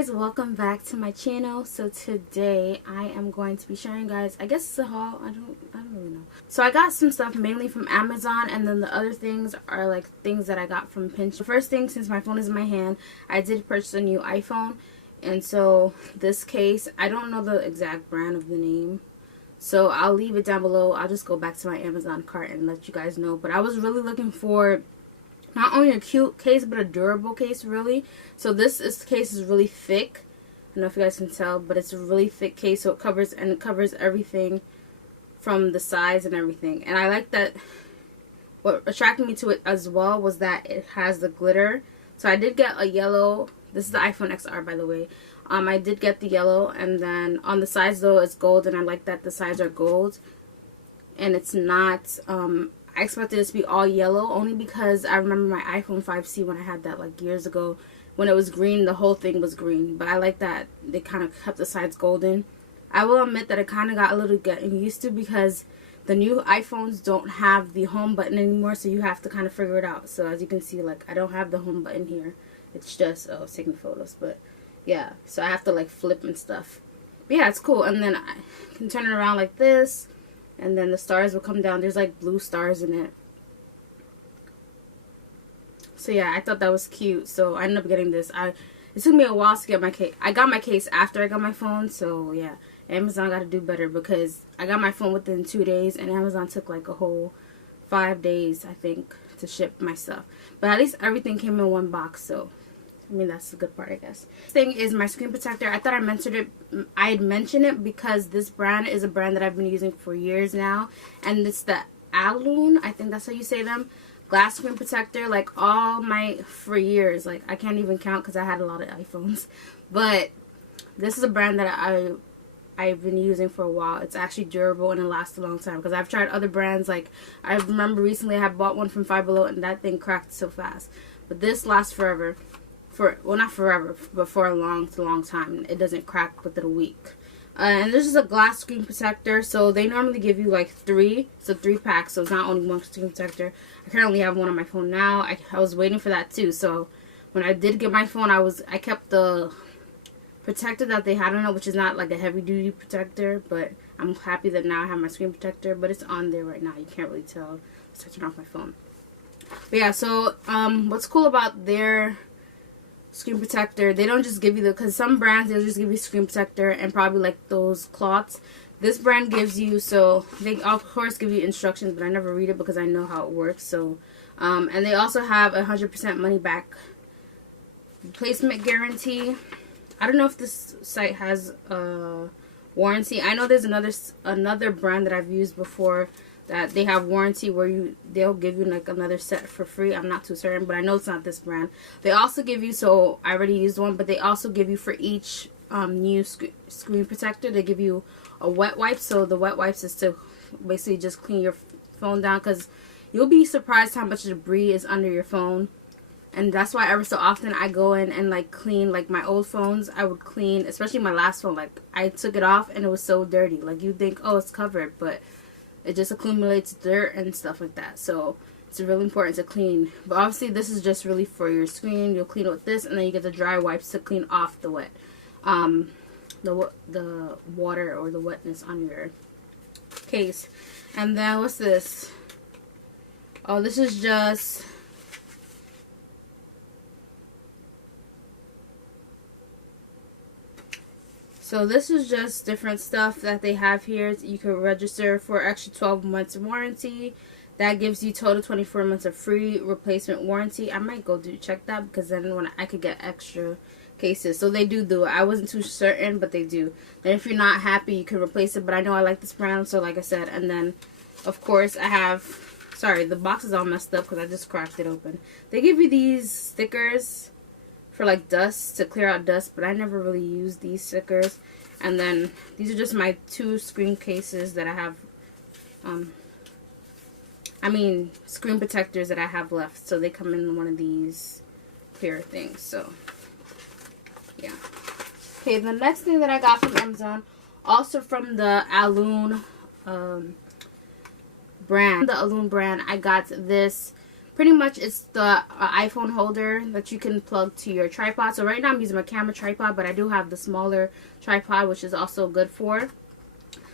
Guys, welcome back to my channel. So today I am going to be sharing, guys, I guess it's a haul. I don't really know. So I got some stuff mainly from Amazon, and then the other things are like things that I got from Pinch. The first thing, since my phone is in my hand, I did purchase a new iPhone, and so this case, I don't know the exact brand of the name, so I'll leave it down below. I'll just go back to my Amazon cart and let you guys know. But I was really looking for not only a cute case, but a durable case, really. So this case is really thick. I don't know if you guys can tell, but it's a really thick case, so it covers everything from the sides and everything. And I like that. What attracted me to it as well was that it has the glitter. So I did get a yellow. This is the iPhone XR, by the way. I did get the yellow, and then on the sides though it's gold, and I like that the sides are gold, and it's not. I expected it to be all yellow, only because I remember my iPhone 5C when I had that like years ago. When it was green, the whole thing was green. But I like that they kind of kept the sides golden. I will admit that it kind of got a little getting used to, because the new iPhones don't have the home button anymore, so you have to kind of figure it out. So as you can see, like, I don't have the home button here. It's just, oh, it's taking photos, but yeah. So I have to like flip and stuff. But yeah, it's cool. And then I can turn it around like this, and then the stars will come down. There's like blue stars in it. So yeah, I thought that was cute. So I ended up getting this. It took me a while to get my case. I got my case after I got my phone. So yeah, Amazon got to do better, because I got my phone within 2 days, and Amazon took like a whole 5 days, I think, to ship my stuff. But at least everything came in one box. So I mean, that's the good part, I guess. This thing is my screen protector. I thought I mentioned it. I had mentioned it because this brand is a brand that I've been using for years now, and it's the Ailun, I think that's how you say them, glass screen protector. Like for years, like I can't even count because I had a lot of iPhones. But this is a brand that I've been using for a while. It's actually durable and it lasts a long time, because I've tried other brands. Like I remember recently I had bought one from Five Below, and that thing cracked so fast. But this lasts forever. Well, not forever, but for a long time. It doesn't crack within a week. And this is a glass screen protector, so they normally give you like 3, so 3 packs, so it's not only one screen protector. I currently have one on my phone now. I was waiting for that too, so when I did get my phone, I kept the protector that they had on it, which is not like a heavy duty protector, but I'm happy that now I have my screen protector, but it's on there right now. You can't really tell. Let's turn off my phone. But yeah, so what's cool about their screen protector, they don't just give you because some brands, they'll just give you screen protector and probably like those cloths. This brand gives you, so they of course give you instructions, but I never read it because I know how it works. So and they also have 100% money back replacement guarantee. I don't know if this site has a warranty. I know there's another brand that I've used before that they have warranty where they'll give you like another set for free. I'm not too certain, but I know it's not this brand. They also give you, so I already used one, but they also give you for each new screen protector, they give you a wet wipe. So the wet wipes is to basically just clean your phone down, because you'll be surprised how much debris is under your phone. And that's why every so often I go in and like clean, like my old phones. I would clean, especially my last phone. Like I took it off and it was so dirty. Like you think, oh, it's covered, but it just accumulates dirt and stuff like that. So it's really important to clean. But obviously this is just really for your screen. You'll clean it with this, and then you get the dry wipes to clean off the wet, the water or the wetness on your case. And then what's this? Oh, this is just different stuff that they have here. You can register for extra 12 months warranty. That gives you total 24 months of free replacement warranty. I might go check that, because then I could get extra cases. So they do it. I wasn't too certain, but they do. And if you're not happy, you can replace it. But I know I like this brand, so like I said. And then, of course, I have, sorry, the box is all messed up because I just cracked it open. They give you these stickers for like dust, to clear out dust, but I never really use these stickers. And then these are just my 2 screen cases that I have, screen protectors that I have left. So they come in one of these clear things. So yeah. Okay, the next thing that I got from Amazon, also from the Ailun brand. I got this Pretty much it's the iPhone holder that you can plug to your tripod. So right now I'm using my camera tripod, but I do have the smaller tripod, which is also good for.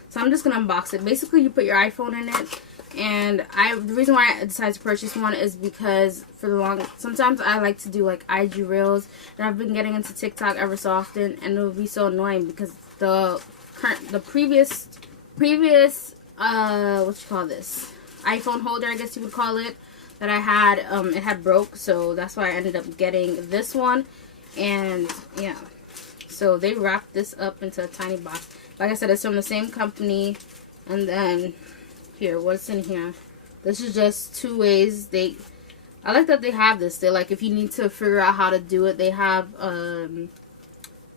So I'm just going to unbox it. Basically, you put your iPhone in it. And the reason why I decided to purchase one is because sometimes I like to do like IG reels, and I've been getting into TikTok ever so often, and it would be so annoying because the previous what you call this, iPhone holder, I guess you would call it, that I had, it had broke, so that's why I ended up getting this one. And yeah, so they wrapped this up into a tiny box. Like I said, it's from the same company. And then here, what's in here? This is just 2 ways. I like that they have this. They're like, if you need to figure out how to do it, they have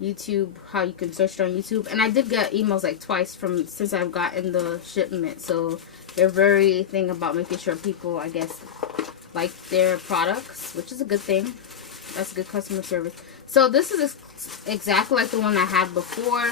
YouTube, how you can search it on YouTube. And I did get emails like twice since I've gotten the shipment. So they're very thing about making sure people, I guess, like their products, which is a good thing. That's good customer service. So this is exactly like the one I had before,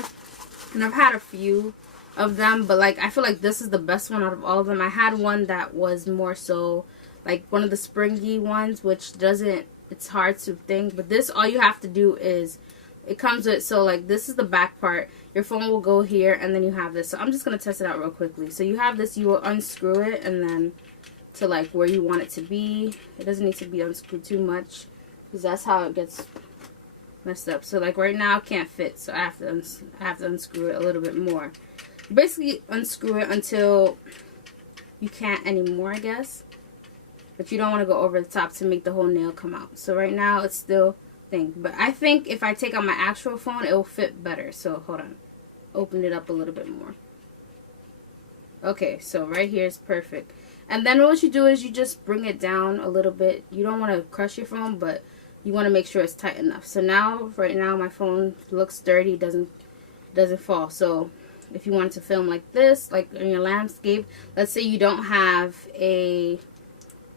and I've had a few of them, but like I feel like this is the best one out of all of them. I had one that was more so like one of the springy ones, which it's hard to think, but this, all you have to do is, it comes with, so like this is the back part, your phone will go here, and then you have this. So I'm just going to test it out real quickly. So you have this, you will unscrew it, and then to like where you want it to be. It doesn't need to be unscrewed too much, because that's how it gets messed up. So like right now it can't fit, so I have to unscrew it a little bit more. You basically unscrew it until you can't anymore, I guess, but you don't want to go over the top to make the whole nail come out. So right now it's still thing, but I think if I take out my actual phone, it will fit better. So hold on, open it up a little bit more. Okay, so right here is perfect. And then what you do is you just bring it down a little bit. You don't want to crush your phone, but you want to make sure it's tight enough. So now, right now, my phone looks sturdy, doesn't fall. So if you want to film like this, like in your landscape, let's say you don't have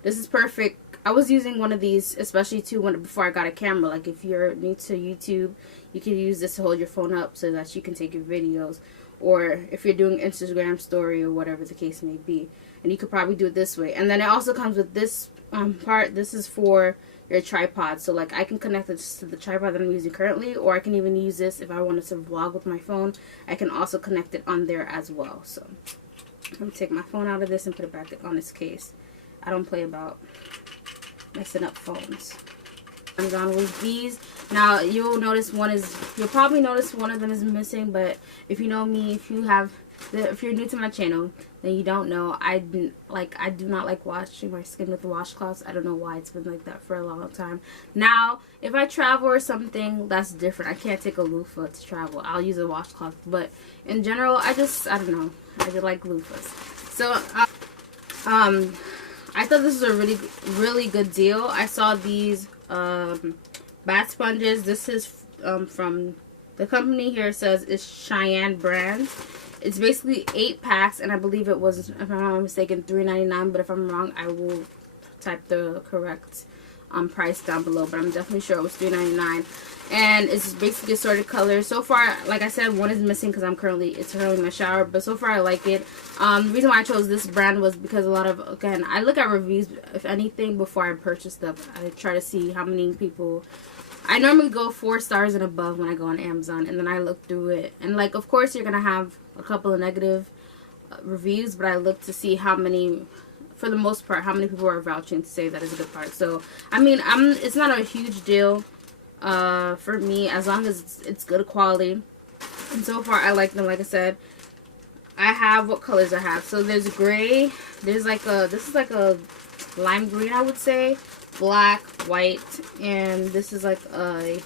this is perfect. I was using one of these, especially too, before I got a camera. Like if you're new to YouTube, you can use this to hold your phone up so that you can take your videos, or if you're doing Instagram story or whatever the case may be. And you could probably do it this way. And then it also comes with this part. This is for your tripod. So like I can connect this to the tripod that I'm using currently, or I can even use this if I wanted to vlog with my phone. I can also connect it on there as well. So I'm going to take my phone out of this and put it back on its case. I don't play about messing up phones. I'm done with these. Now you'll probably notice one of them is missing, but if you know me, if you're new to my channel, then you don't know, I do not like washing my skin with washcloths. I don't know why, it's been like that for a long time. Now, if I travel or something, that's different. I can't take a loofah to travel. I'll use a washcloth, but in general, I don't know. I just like loofahs. So, I thought this was a really, really good deal. I saw these bath sponges. This is from the company here. It says it's Cheyenne brand. It's basically 8 packs, and I believe it was, if I'm not mistaken, $3.99. But if I'm wrong, I will type the correct price down below. But I'm definitely sure it was $3.99. And it's basically assorted colors. So far, like I said, one is missing because it's currently in my shower. But so far, I like it. The reason why I chose this brand was because again, I look at reviews, if anything, before I purchase stuff. I try to see how many people. I normally go 4 stars and above when I go on Amazon, and then I look through it. And like, of course, you're gonna have a couple of negative reviews, but I look to see how many, for the most part, how many people are vouching to say that it's a good product. So I mean, it's not a huge deal for me, as long as it's good quality. And so far, I like them. Like I said, I have, what colors I have. So there's gray. There's like this is like a lime green, I would say. Black, white, and this is like a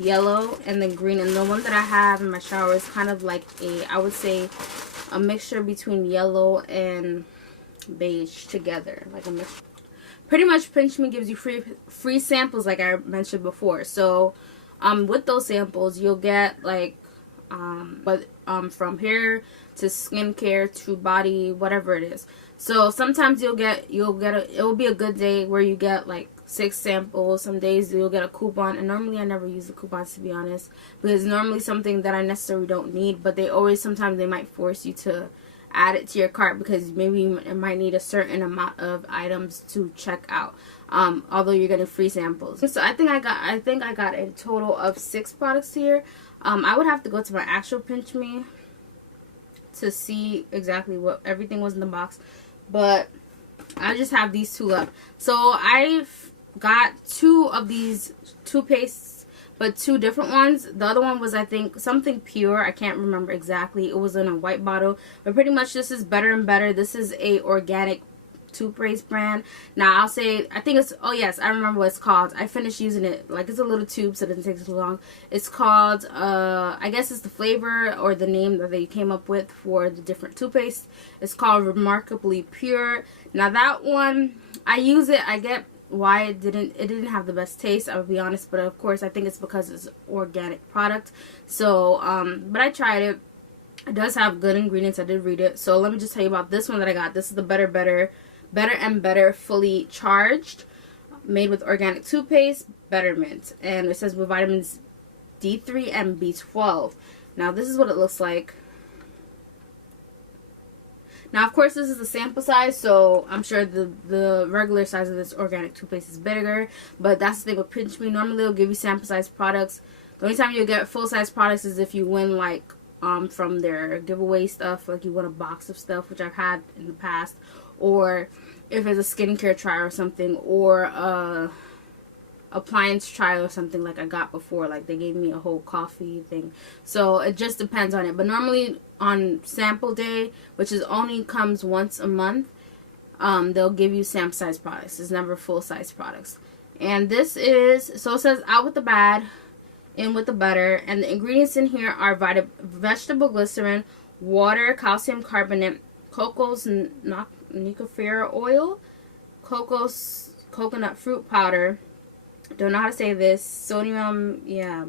yellow, and then green. And the one that I have in my shower is kind of like I would say a mixture between yellow and beige together, like a mixture. Pretty much Pinch Me gives you free samples, like I mentioned before. So with those samples, you'll get like from hair to skincare to body, whatever it is. So sometimes it will be a good day where you get like 6 samples. Some days you'll get a coupon, and normally I never use the coupons, to be honest, because normally something that I necessarily don't need, but sometimes they might force you to add it to your cart because maybe you might need a certain amount of items to check out. Although you're getting free samples. So I think I got a total of 6 products here. I would have to go to my actual Pinch Me to see exactly what everything was in the box, but I just have these 2 left. So I've got 2 of these toothpastes, but 2 different ones. The other one was, I think, something pure. I can't remember exactly. It was in a white bottle, but pretty much this is Better and Better. This is a organic toothpaste brand. Now I'll say, I think it's, oh yes, I remember what it's called. I finished using it. Like, it's a little tube, so it doesn't take too long. It's called I guess it's the flavor or the name that they came up with for the different toothpaste. It's called Remarkably Pure. Now that one, I use it. I get why it didn't have the best taste, I'll be honest, but of course I think it's because it's organic product. So but I tried it. It does have good ingredients. I did read it. So let me just tell you about this one that I got. This is the Better and Better Fully Charged, made with organic toothpaste, Betterment, and it says with vitamins D3 and B12. Now this is what it looks like. Now, of course, this is the sample size, so I'm sure the regular size of this organic toothpaste is bigger, but that's the thing with Pinch Me. Normally, they'll give you sample size products. The only time you get full size products is if you win, like, from their giveaway stuff, like you win a box of stuff, which I've had in the past, or if it's a skincare trial or something, or appliance trial or something like I got before. Like, they gave me a whole coffee thing. So it just depends on it. But normally on sample day, which is only comes once a month, they'll give you sample size products. It's never full size products. And this is, so it says out with the bad, in with the better. And the ingredients in here are vegetable glycerin, water, calcium carbonate, Nicofera oil, coconut fruit powder, don't know how to say this, sodium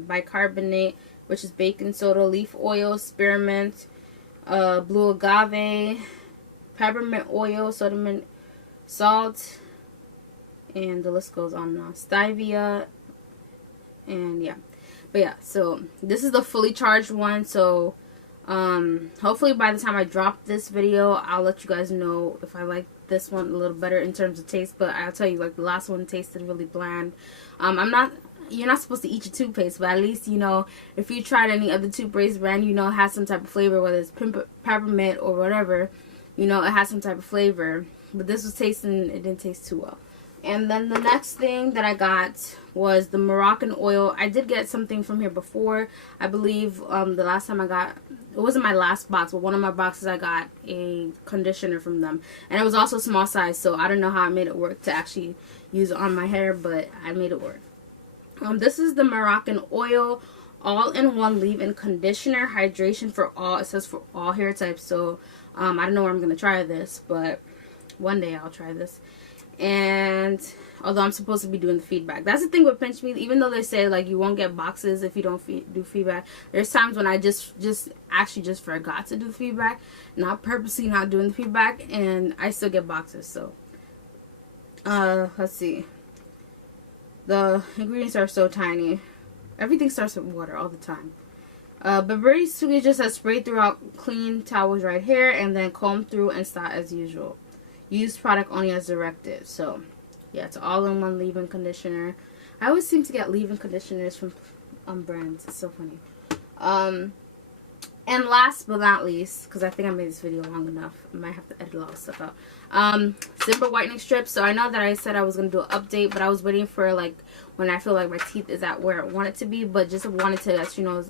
bicarbonate, which is baking soda, leaf oil, spearmint, blue agave, peppermint oil, sodium, salt, and the list goes on and on, stevia, and yeah. But yeah, so this is the fully charged one. So hopefully by the time I drop this video, I'll let you guys know if I like this one a little better in terms of taste. But I'll tell you, like, the last one tasted really bland. You're not supposed to eat your toothpaste, but at least, you know, if you tried any other toothpaste brand, you know it has some type of flavor, whether it's peppermint or whatever, you know, it has some type of flavor. But this was tasting, it didn't taste too well. And then the next thing that I got was the Moroccan oil. I did get something from here before. I believe the last time I got, it wasn't my last box, but one of my boxes I got a conditioner from them. And it was also small size, so I don't know how I made it work to actually use it on my hair, but I made it work. This is the Moroccan oil all-in-one leave-in conditioner, hydration for all. It says for all hair types, so I don't know where I'm going to try this, but one day I'll try this. And although I'm supposed to be doing the feedback, that's the thing with Pinch Me. Even though they say like you won't get boxes if you don't do feedback, there's times when I just forgot to do the feedback, not purposely not doing the feedback, and I still get boxes. So let's see, the ingredients are so tiny. Everything starts with water all the time, but very simply just says spray throughout clean towels, right hair, and then comb through and style as usual. Use product only as directed. So yeah, it's all-in-one leave-in conditioner. I always seem to get leave-in conditioners from brands. It's so funny. And last but not least, because I think I made this video long enough, I might have to edit a lot of stuff out. Zimba whitening strips. So I know that I said I was going to do an update, but I was waiting for like when I feel like my teeth is at where I want it to be. But just wanted to let you know,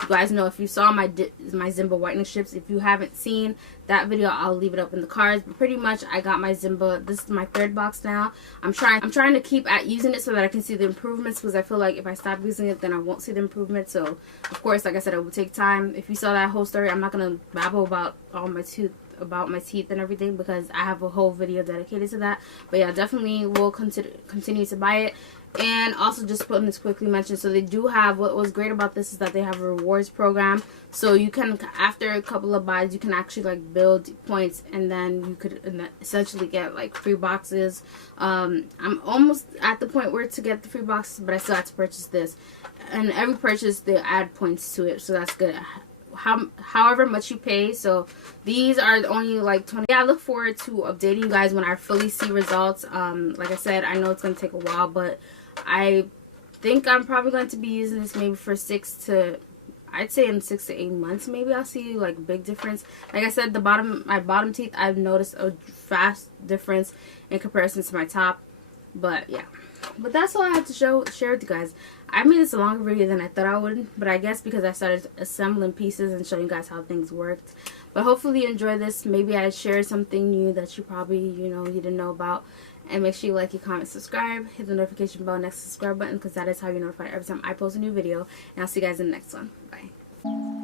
you guys know, if you saw my Zimba whitening strips. If you haven't seen that video, I'll leave it up in the cards. But pretty much I got my Zimba. This is my 3rd box now. I'm trying to keep at using it so that I can see the improvements, because I feel like if I stop using it, then I won't see the improvements. So of course, like I said, it will take time. If you saw that whole story, I'm not gonna babble about my teeth and everything, because I have a whole video dedicated to that. But yeah, definitely will continue to buy it. And also, just putting this quickly mentioned, so they do have, what was great about this is that they have a rewards program. So you can, after a couple of buys, you can actually like build points, and then you could essentially get like free boxes. I'm almost at the point where to get the free boxes, but I still have to purchase this. And every purchase, they add points to it, so that's good. however much you pay. So these are only like 20. Yeah, I look forward to updating you guys when I fully see results. Like I said, I know it's going to take a while, but I think I'm probably going to be using this maybe for I'd say in 6 to 8 months, maybe I'll see like big difference. Like I said, my bottom teeth, I've noticed a fast difference in comparison to my top. But yeah, but that's all I had to share with you guys. I made this a longer video than I thought I would, but I guess because I started assembling pieces and showing you guys how things worked. But hopefully you enjoyed this. Maybe I shared something new that you probably, you didn't know about. And make sure you like, you comment, subscribe, hit the notification bell next to the subscribe button, because that is how you're notified every time I post a new video. And I'll see you guys in the next one. Bye.